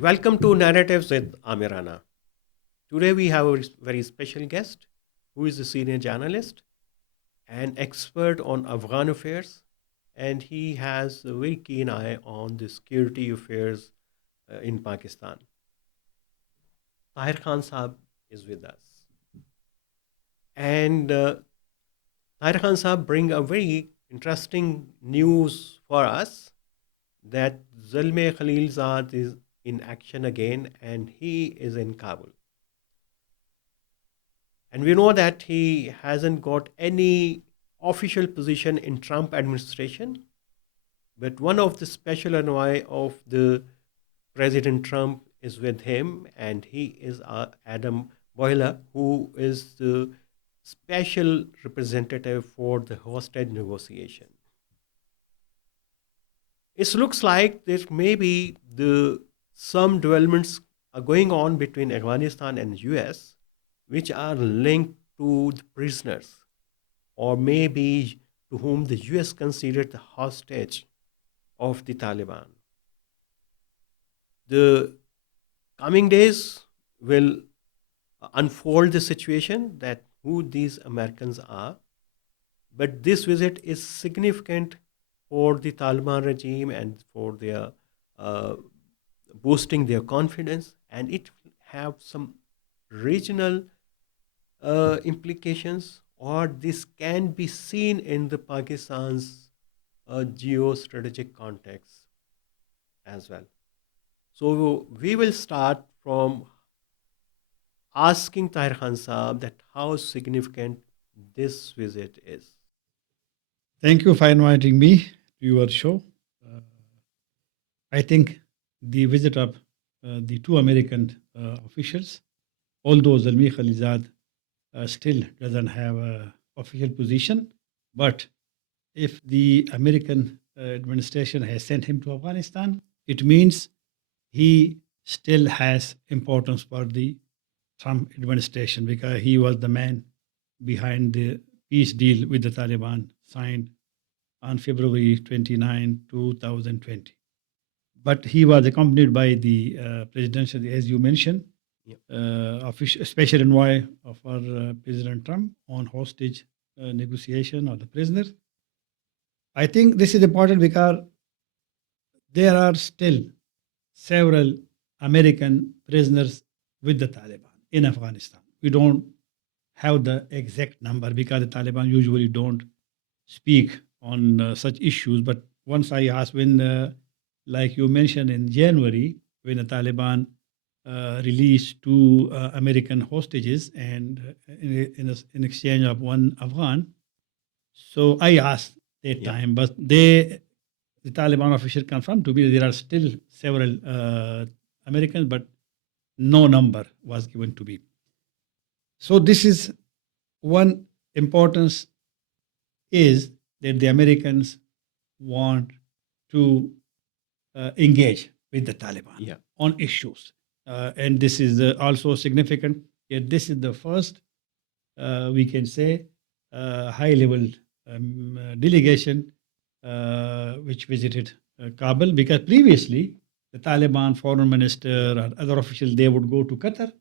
Welcome to Narratives with Amir Rana. Today we have a very special guest who is a senior journalist and expert on Afghan affairs, and he has a very keen eye on the security affairs in Pakistan. Tahir Khan Saab is with us. And Tahir Khan Saab bring a very interesting news for us that Zalmay Khalilzad is in action again and he is in Kabul. And we know that he hasn't got any official position in Trump administration, but one of the special envoy of the President Trump is with him, and he is Adam Boiler, who is the special representative for the hostage negotiation. It looks like there may be some developments are going on between Afghanistan and US, which are linked to the prisoners, or maybe to whom the US considered the hostage of the Taliban. The coming days will unfold the situation that who these Americans are. But this visit is significant for the Taliban regime and for their uh, boosting their confidence, and it have some regional implications, or this can be seen in the Pakistan's geostrategic context as well. So we will start from asking Tahir Khan Saab that how significant this visit is. Thank you for inviting me to your show. Uh, I think the visit of the two American officials, although Zalmay Khalilzad still doesn't have an official position, but if the American administration has sent him to Afghanistan, it means he still has importance for the Trump administration because he was the man behind the peace deal with the Taliban signed on February 29, 2020. But he was accompanied by the presidential, as you mentioned, Yep. official, special envoy of our President Trump on hostage negotiation or the prisoners. I think this is important because there are still several American prisoners with the Taliban in Afghanistan. We don't have the exact number because the Taliban usually don't speak on such issues. But once I asked when, like you mentioned in January, when the Taliban released two American hostages and in exchange of one Afghan, so I asked that Yeah. time, but the Taliban official confirmed to me there are still several Americans, but no number was given to me. So this is one importance is that the Americans want to engage with the Taliban Yeah. on issues. And this is also significant. Yet this is the first, we can say, high level delegation which visited Kabul because previously the Taliban foreign minister or other officials, they would go to Qatar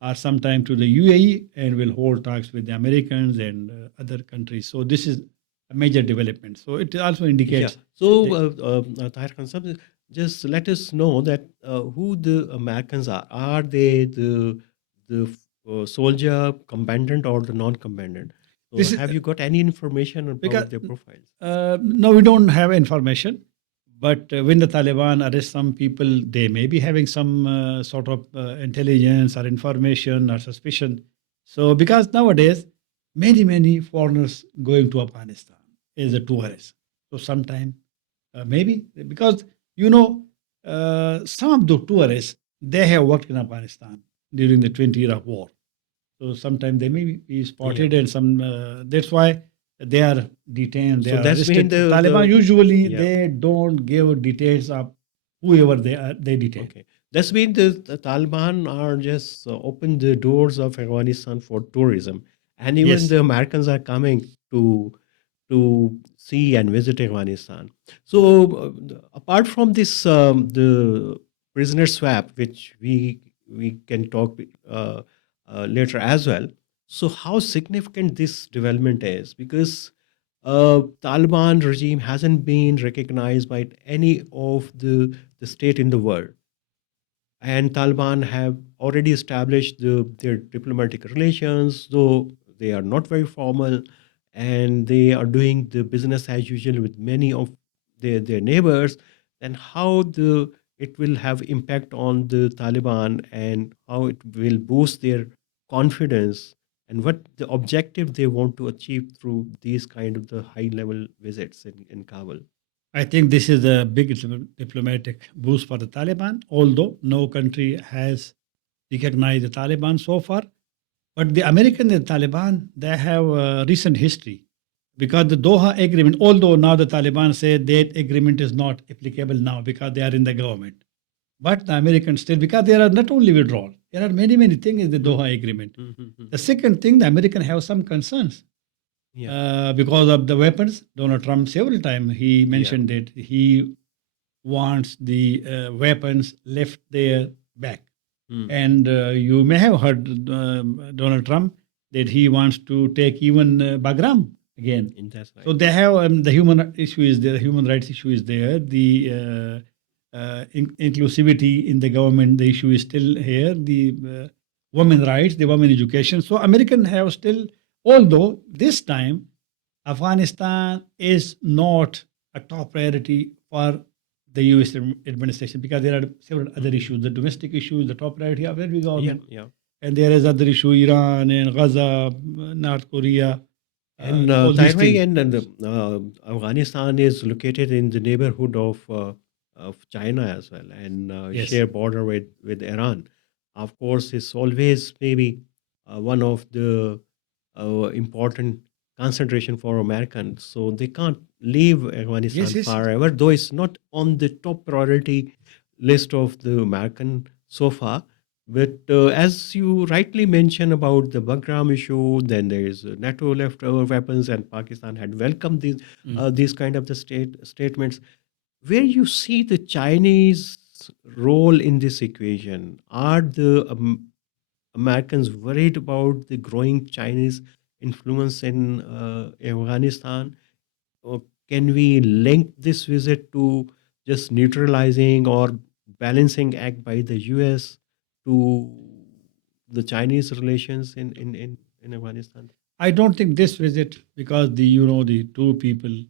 or sometime to the UAE and will hold talks with the Americans and other countries. So this is a major development. So it also Yeah. indicates. So, the- Tahir Khan Saab, just let us know that who the Americans are. Are they the soldier, combatant, or the non-combatant? So, this is have you got any information because about their profiles? no, we don't have information. But when the Taliban arrest some people, they may be having some sort of intelligence or information or suspicion. So because nowadays, many foreigners going to Afghanistan as a tourist. So sometime maybe because some of the tourists they have worked in Afghanistan during the 20-year of war. So sometimes they may be Yeah. spotted, and some that's why they are detained. They So are that's been arrested. Taliban usually yeah. they don't give details of whoever they detain. Okay. That's mean the Taliban are just open the doors of Afghanistan for tourism, and even Yes. the Americans are coming to see and visit Afghanistan. So apart from this, the prisoner swap, which we can talk later as well. So how significant this development is, because Taliban regime hasn't been recognized by any of the state in the world, and Taliban have already established their diplomatic relations, though they are not very formal, and they are doing the business as usual with many of their neighbors. Then how it will have impact on the Taliban, and how it will boost their confidence, and what the objective they want to achieve through these kind of the high level visits in Kabul. I think this is a big diplomatic boost for the Taliban, although no country has recognized the Taliban so far. But the American and the Taliban, they have a recent history because the Doha agreement, although now the Taliban say that agreement is not applicable now because they are in the government. But the Americans still, because there are not only withdrawal, there are many, many things in the Doha agreement. The second thing, the Americans have some concerns because of the weapons. Donald Trump several times he mentioned that he wants the weapons left there back. And you may have heard Donald Trump that he wants to take even Bagram again. That's right. So they have the human issue is there, the human rights issue is there, the inclusivity in the government, the issue is still here, the women rights, the women education. So American have still, although this time Afghanistan is not a top priority for the US administration because there are several other issues. The domestic issues, the top priority of every government. And there is other issue, Iran and Gaza, North Korea. And Taiwan and Afghanistan is located in the neighborhood of China as well, and share border with Iran. Of course, it's always maybe one of the important concentration for Americans. So they can't leave Afghanistan forever, though it's not on the top priority list of the American so far. But as you rightly mentioned about the Bagram issue, then there is NATO leftover weapons, and Pakistan had welcomed these kind of the statements. Where you see the Chinese role in this equation? Are the Americans worried about the growing Chinese influence in Afghanistan? Or can we link this visit to just neutralizing or balancing act by the US to the Chinese relations in Afghanistan? I don't think this visit, because the two people,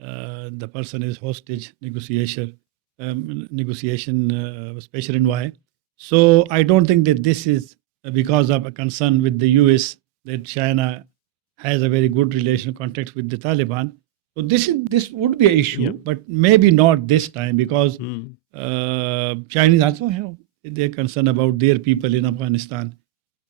the person is hostage negotiation special envoy. So I don't think that this is because of a concern with the US that China has a very good relation contact with the Taliban. So this would be an issue, but maybe not this time because Chinese also have their concern about their people in Afghanistan.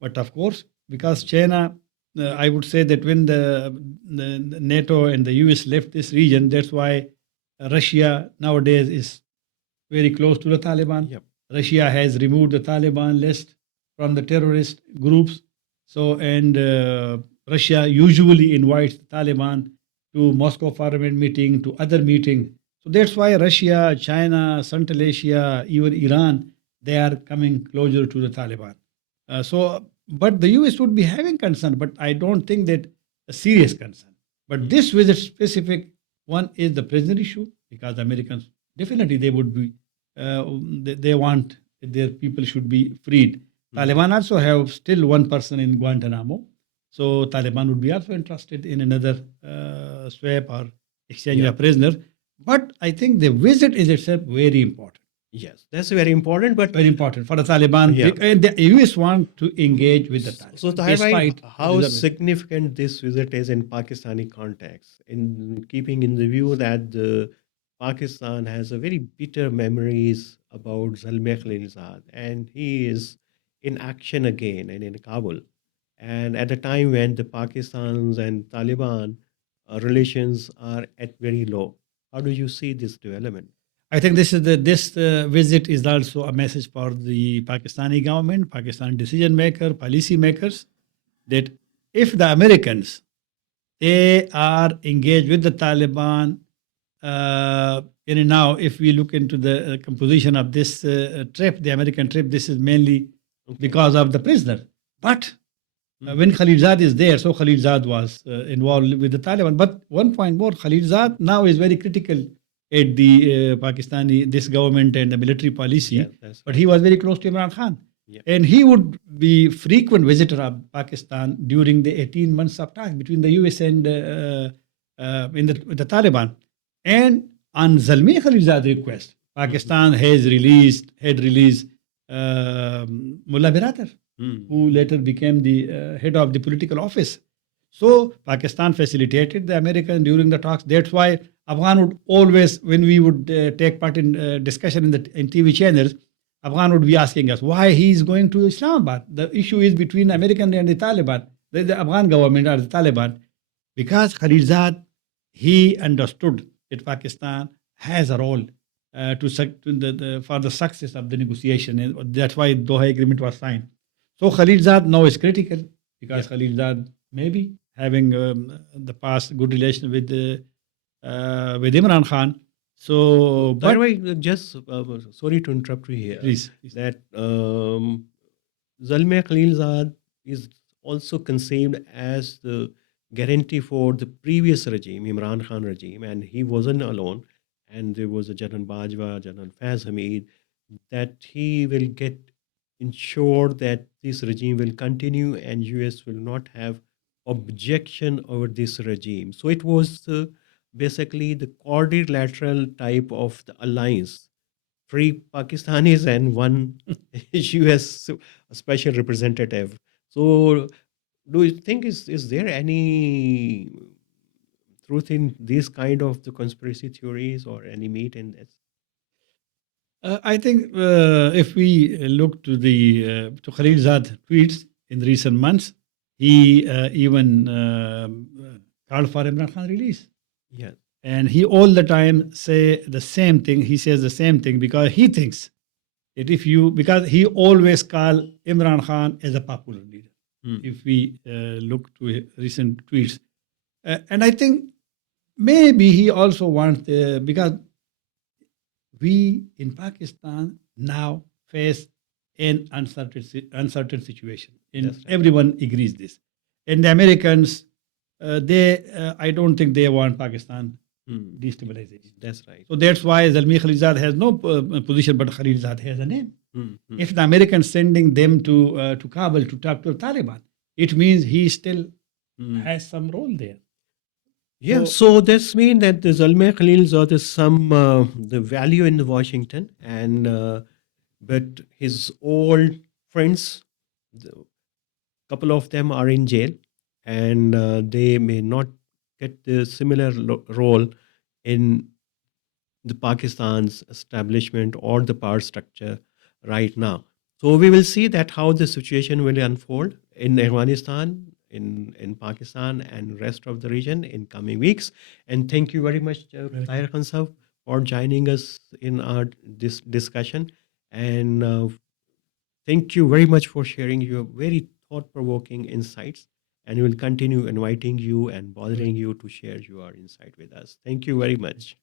But of course, because China, I would say that when the NATO and the US left this region, that's why Russia nowadays is very close to the Taliban. Russia has removed the Taliban list from the terrorist groups. So, and Russia usually invites the Taliban to Moscow Parliament meeting, to other meeting. So that's why Russia, China, Central Asia, even Iran, they are coming closer to the Taliban. But the US would be having concern, but I don't think that a serious concern. But this visit specific one is the prisoner issue, because the Americans definitely they would be, they want their people should be freed. Taliban also have still one person in Guantanamo. So Taliban would be also interested in another swap or exchange of prisoner. But I think the visit is itself very important. Yes, that's very important, but very important for the Taliban. And the US want to engage with the Taliban. So, Tahir, how significant this visit is in Pakistani context, in keeping in the view that Pakistan has a very bitter memories about Zalmay Khalilzad, and he is in action again and in Kabul, and at a time when the Pakistan's and Taliban relations are at very low. How do you see this development? I think this visit is also a message for the Pakistani government, Pakistan decision maker, policy makers, that if the Americans they are engaged with the Taliban now, if we look into the composition of this trip, the American trip, this is mainly because of the prisoner. But when Khalilzad is there, so Khalilzad was involved with the Taliban. But one point more, Khalilzad now is very critical at the Pakistani, this government and the military policy. Yeah, but he was very close to Imran Khan. Yeah. And he would be frequent visitor of Pakistan during the 18 months of time between the US and the Taliban. And on Zalmay Khalilzad request, Pakistan had released Mullah Biratar, who later became the head of the political office. So Pakistan facilitated the American during the talks. That's why Afghan would always, when we would take part in discussion in TV channels, Afghan would be asking us why he is going to Islamabad. The issue is between American and the Taliban, the Afghan government or the Taliban, because Khalilzad, he understood that Pakistan has a role for the success of the negotiation, and that's why Doha Agreement was signed. So Khalilzad now is critical because Khalilzad maybe having the past good relation with Imran Khan. So, by the way, just sorry to interrupt you here. Please. That Zalmay Khalilzad is also conceived as the guarantee for the previous regime, Imran Khan regime, and he wasn't alone. And there was a General Bajwa, General Faiz Hamid, that he will ensure that this regime will continue and US will not have objection over this regime. So it was basically the quadrilateral type of the alliance, 3 Pakistanis and 1 US special representative. So do you think is there any truth in these kind of the conspiracy theories or any meat in this? I think if we look to the to Khalilzad tweets in recent months, he even called for Imran Khan release. Yeah. And he all the time say the same thing. He says the same thing because he thinks that because he always call Imran Khan as a popular leader. If we look to his recent tweets. And I think maybe he also wants, because we in Pakistan now face an uncertain situation. And That's right. Everyone agrees this. And the Americans, I don't think they want Pakistan destabilization. That's right. So that's why Zalmay Khalilzad has no position, but Khalilzad has a name. If the Americans sending them to Kabul to talk to the Taliban, it means he still has some role there. Yeah, so this means that the Zalmay Khalilzad is some the value in Washington, and but his old friends, couple of them are in jail, and they may not get the similar role in the Pakistan's establishment or the power structure right now. So we will see that how the situation will unfold in Afghanistan, in Pakistan and rest of the region in coming weeks. And thank you very much, Tahir Khan Sahab, for joining us in our this discussion. And thank you very much for sharing your very thought-provoking insights. And we will continue inviting you and bothering you to share your insight with us. Thank you very much.